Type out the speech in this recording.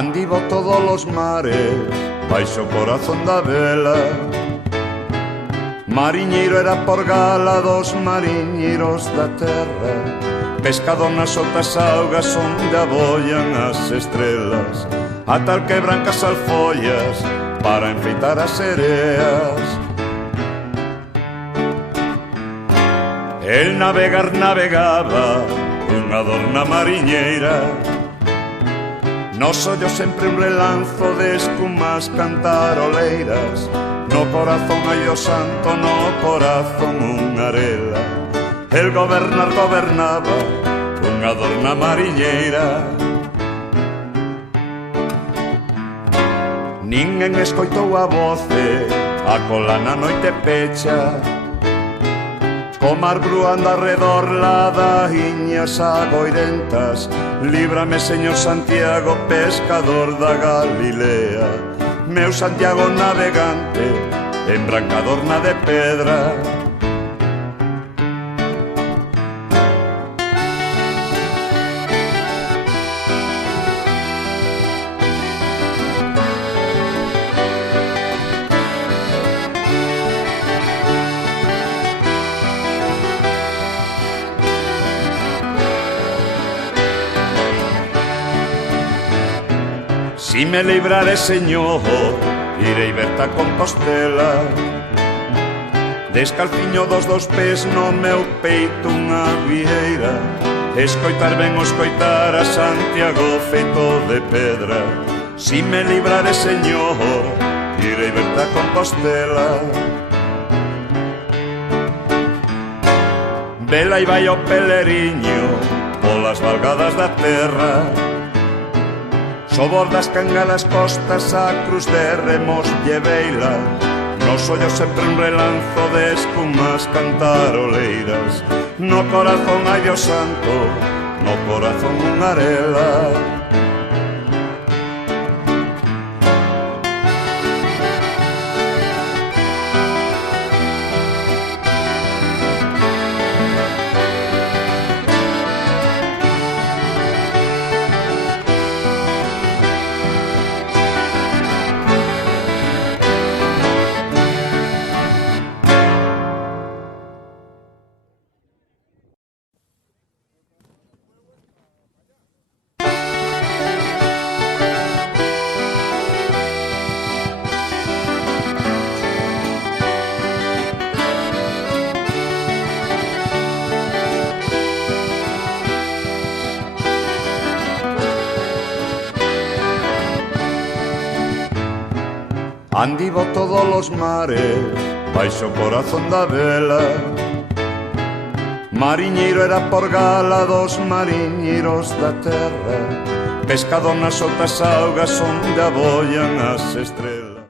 Andivo todos os mares baixo o corazón da vela. Mariñeiro era por gala dos mariñeiros da terra, pescador nas outras augas onde aboian as estrelas, a tal que brancas alfollas para enfeitar as sereas. El navegar navegaba unha adorna mariñeira, nos ollos sempre un relanzo de escumas cantaroleiras, no corazón hai o santo, no corazón unha arela. El gobernar gobernaba unha adorna mariñeira. Ninguén escoitou a voce, a cola na noite pecha, co mar bruando arredor ladaíñas agoirentas. Líbrame, Señor Santiago, pescador da Galilea, meu Santiago navegante, embrancador na de pedra. Si me librare, Señor, irei verte a Compostela, descalciño dos dous pés no meu peito unha vieira, escoitar ben o escoitar a Santiago feito de pedra. Si me librare, Señor, irei verte a Compostela. Vela e vai o peleriño polas valgadas da terra, sobor das cangalas costas a cruz de remos lleveila, nos ollos sempre un relanzo de escumas cantaroleiras, no corazón hai o santo, no corazón unha arela. Andivo todos os mares baixo o corazón da vela. Mariñeiro era por gala dos mariñeiros da terra, pescador nas outras augas onde aboian as estrelas.